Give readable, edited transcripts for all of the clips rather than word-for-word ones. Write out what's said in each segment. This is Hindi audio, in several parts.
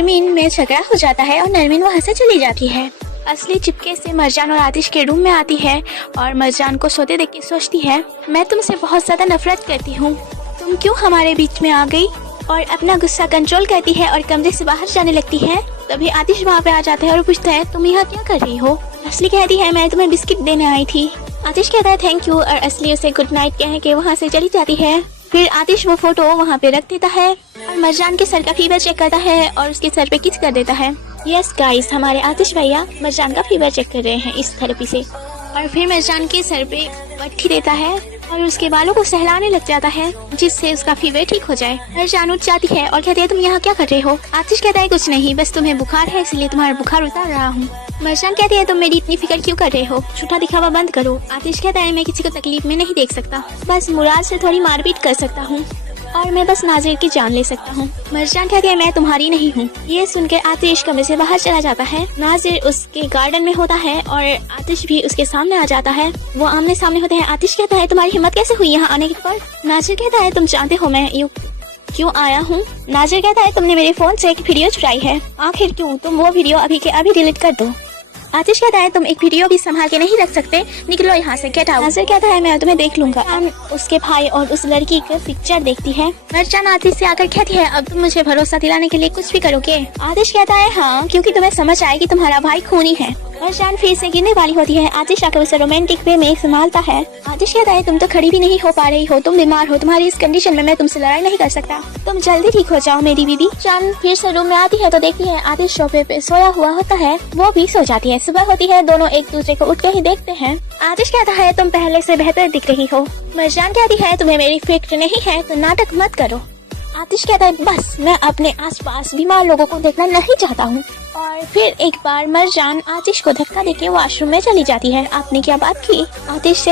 नरमीन में झगड़ा हो जाता है और नरमीन वहाँ से चली जाती है। असली चुपके से मरजान और आतिश के रूम में आती है और मरजान को सोते देख के सोचती है, मैं तुमसे बहुत ज्यादा नफरत करती हूँ, तुम क्यों हमारे बीच में आ गई। और अपना गुस्सा कंट्रोल करती है और कमरे से बाहर जाने लगती है। तभी आतिश वहाँ पे आ जाता है और पूछता है, तुम यहाँ क्या कर रही हो। असली कहती है, मैं तुम्हें बिस्किट देने आई थी। आतिश कहता है थैंक यू और असली उसे गुड नाइट कह के वहाँ से चली जाती है। फिर आतिश वो फोटो वहाँ पे रख देता है और मरजान के सर का फीवर चेक करता है और उसके सर पे किस कर देता है। यस गाइस, हमारे आतिश भैया मरजान का फीवर चेक कर रहे हैं इस थेरेपी से। और फिर मरजान के सर पे पट्टी देता है और उसके बालों को सहलाने लग जाता है जिससे उसका फीवर ठीक हो जाए। मरजान उठ जाती है और कहती है, तुम यहाँ क्या कर रहे हो। आतिश कहता है, कुछ नहीं, बस तुम्हें बुखार है इसलिए तुम्हारा बुखार उतार रहा हूँ। मरजान कहती है, तुम मेरी इतनी फिक्र क्यों कर रहे हो, झूठा दिखावा बंद करो। आतिश कहता है, मैं किसी को तकलीफ में नहीं देख सकता, बस मुराद से थोड़ी मारपीट कर सकता हूँ और मैं बस नाजिर की जान ले सकता हूँ। मरजान कहती है, मैं तुम्हारी नहीं हूँ। ये सुनकर आतिश कमरे से बाहर चला जाता है। नाजिर उसके गार्डन में होता है और आतिश भी उसके सामने आ जाता है। वो आमने सामने होते हैं। आतिश कहता है, तुम्हारी हिम्मत कैसे हुई यहाँ आने पर। नाजिर कहता है, तुम जानते हो मैं क्यों आया हूँ। नाजिर कहता है, तुमने मेरे फोन से एक वीडियो चुराई है, आखिर क्यों, तुम वो वीडियो अभी के अभी डिलीट कर दो। आतिश कहता है, तुम एक वीडियो भी संभाल के नहीं रख सकते, निकलो यहाँ से, गेट आउट। नाजिर कहता है, मैं तुम्हें देख लूंगा। उसके भाई और उस लड़की का पिक्चर देखती है। मरजान आतिश से आकर कहती है, अब तुम मुझे भरोसा दिलाने के लिए कुछ भी करोगे। आतिश कहता है, हाँ, क्योंकि तुम्हें समझ आए कि तुम्हारा भाई खूनी है। मरजान फिर से गिरने वाली होती है। आतिश आकर उसे रोमांटिक वे में संभालता है। आतिश कहता है, तुम तो खड़ी भी नहीं हो पा रही हो, तुम बीमार हो, तुम्हारी इस कंडीशन में मैं तुमसे लड़ाई नहीं कर सकता, तुम जल्दी ठीक हो जाओ मेरी बीबी। जान फिर से रूम में आती है तो देखती है आतिश सोफे पे सोया हुआ होता है, वो भी सो जाती है। सुबह होती है, दोनों एक दूसरे को उठ के ही देखते हैं। आतिश कहता है, तुम पहले से बेहतर दिख रही हो। मरजान कहती है, तुम्हें मेरी फिक्र नहीं है तो नाटक मत करो। आतिश कहता है, बस मैं अपने आसपास बीमार लोगों को देखना नहीं चाहता हूँ। और फिर एक बार मरजान आतिश को धक्का देके वॉशरूम में चली जाती है। आपने क्या बात की आतिश से।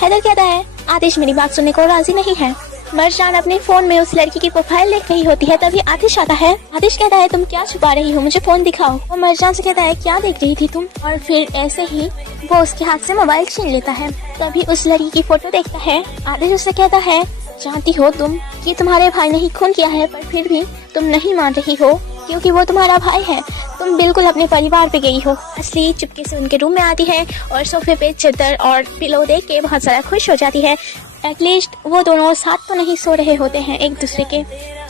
हैदर कहता है, आतिश मेरी बात सुनने को राजी नहीं है। मरजान अपने फोन में उस लड़की की प्रोफाइल देख रही होती है। तभी आतिश आता है। आतिश कहता है, तुम क्या छुपा रही हो, मुझे फोन दिखाओ। वो मरजान से कहता है, क्या देख रही थी तुम। और फिर ऐसे ही वो उसके हाथ से मोबाइल छीन लेता है। तभी उस लड़की की फोटो देखता है। आतिश उससे कहता है, जानती हो तुम कि तुम्हारे भाई ने ही खून किया है, पर फिर भी तुम नहीं मान रही हो क्योंकि वो तुम्हारा भाई है, तुम बिल्कुल अपने परिवार पे गई हो। असली चुपके से उनके रूम में आती है और सोफे पे चादर और पिलो देख के बहुत सारा खुश हो जाती है। एटलीस्ट वो दोनों साथ तो नहीं सो रहे होते हैं एक दूसरे के।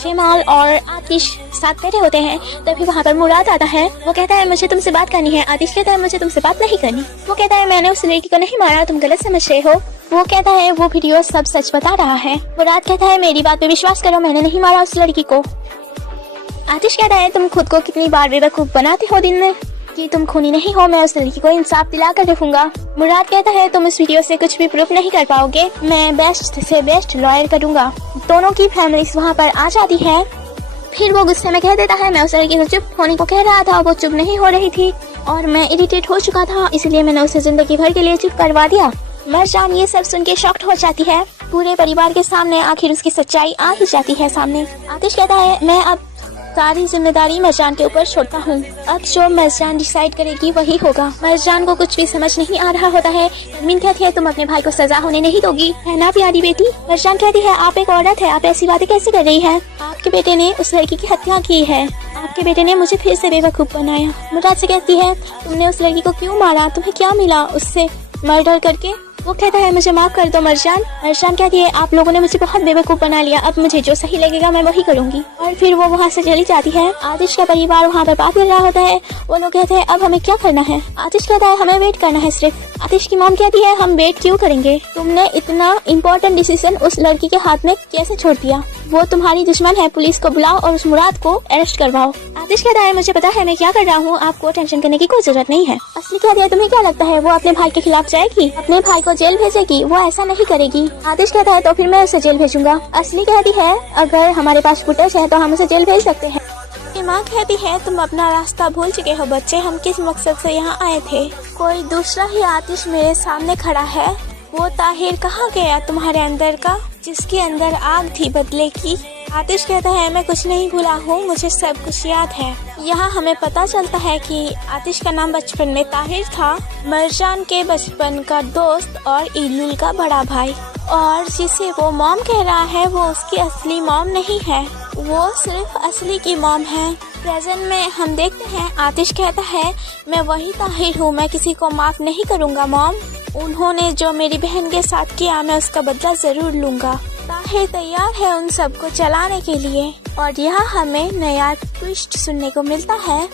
जमाल और आतिश साथ बैठे होते हैं। तभी वहाँ पर मुराद आता है। वो कहता है, मुझे तुमसे बात करनी है। आतिश कहता है, मुझे तुमसे बात नहीं करनी। वो कहता है, मैंने उस लड़की को नहीं मारा, तुम गलत समझ रहे हो। वो कहता है, वो वीडियो सब सच बता रहा है। मुराद कहता है, मेरी बात पे विश्वास करो, मैंने नहीं मारा उस लड़की को। आतिश कहता है, तुम खुद को कितनी बार बेवकूफ बनाते हो दिन में कि तुम खूनी नहीं हो, मैं उस लड़की को इंसाफ दिला कर रखूंगा। मुराद कहता है, तुम इस वीडियो से कुछ भी प्रूफ नहीं कर पाओगे, मैं बेस्ट से बेस्ट लॉयर करूंगा। दोनों की फैमिलीज वहाँ पर आ जाती है। फिर वो गुस्से में कह देता है, मैं उस लड़की को चुप होने को कह रहा था, वो चुप नहीं हो रही थी और मैं इरिटेट हो चुका था, इसलिए मैंने उसे जिंदगी भर के लिए चुप करवा दिया। मरजान ये सब सुन के शॉक्ड हो जाती है। पूरे परिवार के सामने आखिर उसकी सच्चाई आ ही जाती है सामने। आतिश कहता है, मैं अब सारी जिम्मेदारी मरजान के ऊपर छोड़ता हूँ, अब जो मरजान डिसाइड करेगी वही होगा। मरजान को कुछ भी समझ नहीं आ रहा होता है। नरमीन कहती है, तुम अपने भाई को सजा होने नहीं दोगी, है ना प्यारी बेटी। मरजान कहती है, आप एक औरत है, आप ऐसी बातें कैसे कर रही है। आपके बेटे ने उस लड़की की हत्या की है, आपके बेटे ने मुझे फिर से बेवकूफ बनाया। मुराद से कहती है, तुमने उस लड़की को क्यों मारा, तुम्हें क्या मिला उससे मर्डर करके। वो कहता है, मुझे माफ कर दो मरजान। मरजान कहती है, आप लोगों ने मुझे बहुत बेवकूफ बना लिया, अब मुझे जो सही लगेगा मैं वही करूंगी। और फिर वो वहाँ से चली जाती है। आतिश का परिवार वहाँ पर बात कर रहा होता है। वो लोग कहते हैं, अब हमें क्या करना है। आतिश कहता है, हमें वेट करना है सिर्फ। आतिश की मॉम कहती है, हम वेट क्यों करेंगे, तुमने इतना इम्पोर्टेंट डिसीजन उस लड़की के हाथ में कैसे छोड़ दिया, वो तुम्हारी दुश्मन है, पुलिस को बुलाओ और उस मुराद को अरेस्ट करवाओ। आतिश कहता है, मुझे पता है मैं क्या कर रहा हूँ, आपको टेंशन करने की कोई जरूरत नहीं है। असली कहती है, तुम्हें क्या लगता है वो अपने भाई के खिलाफ जाएगी, अपने भाई को जेल भेजेगी, वो ऐसा नहीं करेगी। आतिश कहता है, तो फिर मैं उसे जेल भेजूंगा। असली कहती है, अगर हमारे पास फुटेज है तो हम उसे जेल भेज सकते हैं। माँ कहती है, तुम अपना रास्ता भूल चुके हो बच्चे, हम किस मकसद से यहाँ आए थे। कोई दूसरा ही आतिश मेरे सामने खड़ा है, वो ताहिर कहाँ गया तुम्हारे अंदर का, जिसके अंदर आग थी बदले की। आतिश कहता है, मैं कुछ नहीं भूला हूँ, मुझे सब कुछ याद है। यहाँ हमें पता चलता है कि आतिश का नाम बचपन में ताहिर था, मरजान के बचपन का दोस्त और इलुल का बड़ा भाई, और जिसे वो मॉम कह रहा है वो उसकी असली मॉम नहीं है, वो सिर्फ असली की मॉम है। प्रेजेंट में हम देखते हैं आतिश कहता है, मैं वही ताहिर हूँ, मैं किसी को माफ़ नहीं करूँगा मॉम। उन्होंने जो मेरी बहन के साथ किया मैं उसका बदला ज़रूर लूँगा। ताहिर तैयार है उन सबको चलाने के लिए और यहाँ हमें नया ट्विस्ट सुनने को मिलता है।